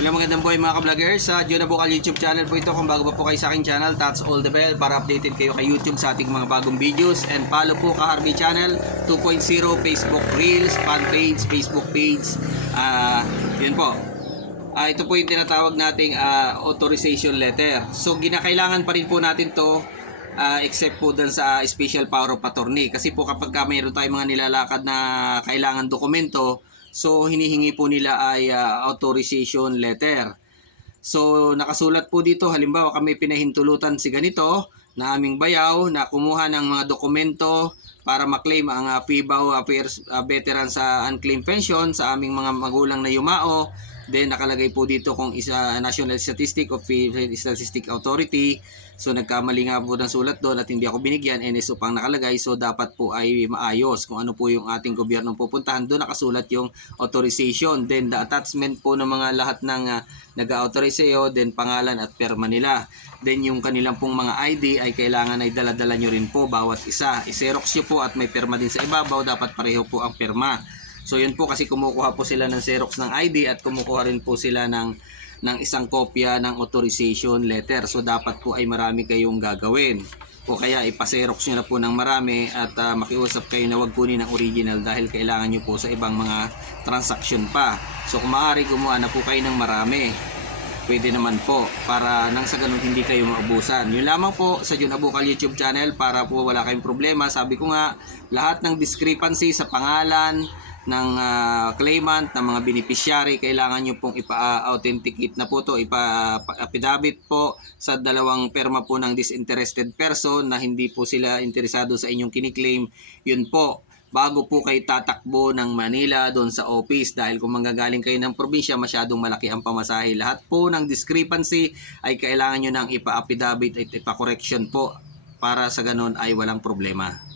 Hello, magandang buhay mga ka-vloggers. Sa John Abukal YouTube channel po ito. Kung bago pa po kayo sa aking channel, touch all the bell para updated kayo kay YouTube sa ating mga bagong videos. And follow po ka Harvey Channel 2.0, Facebook Reels, fan page, Facebook page. Yun po. Ito po yung tinatawag nating authorization letter. So ginakailangan pa rin po natin to except po dun sa special power of attorney. Kasi po kapag mayroon tayong mga nilalakad na kailangan dokumento, so hinihingi po nila ay authorization letter. So nakasulat po dito, halimbawa kami pinahintulutan si ganito na aming bayaw na kumuha ng mga dokumento para maklaim ang PBAW veteran sa unclaimed pension sa aming mga magulang na yumao. Then nakalagay po dito kung isa National Statistic of Philippine Statistic Authority. So nagkamali nga po ng sulat doon at hindi ako binigyan, NSO pang nakalagay. So dapat po ay maayos kung ano po yung ating gobyernong pupuntahan. Doon nakasulat yung authorization. Then the attachment po ng mga lahat ng nag-authorize sa'yo, then pangalan at perma nila. Then yung kanilang pong mga ID ay kailangan ay dala-dala nyo rin po bawat isa. I-xerox nyo po at may perma din sa ibabaw. Dapat pareho po ang perma. So yun po kasi kumukuha po sila ng xerox ng ID at kumukuha rin po sila ng isang kopya ng authorization letter. So dapat po ay marami kayong gagawin. O kaya ipa-xerox nyo na po ng marami at makiusap kayo na wag kunin ang original dahil kailangan nyo po sa ibang mga transaction pa. So kung maaari gumawa na po kayo ng marami. Pwede naman po para nang sa ganun hindi kayo maabusan. Yun lamang po sa John Abukal YouTube channel para po wala kayong problema. Sabi ko nga, lahat ng discrepancy sa pangalan ng claimant, ng mga beneficiary, kailangan nyo pong ipa-authenticate na po to, ipa-affidavit po sa dalawang perma po ng disinterested person na hindi po sila interesado sa inyong kiniklaim. Yun po, bago po kayo tatakbo ng Manila doon sa office dahil kung manggagaling kayo ng probinsya, masyadong malaki ang pamasahe. Lahat po ng discrepancy ay kailangan nyo ng ipa-affidavit at ipa-correction po para sa ganun ay walang problema.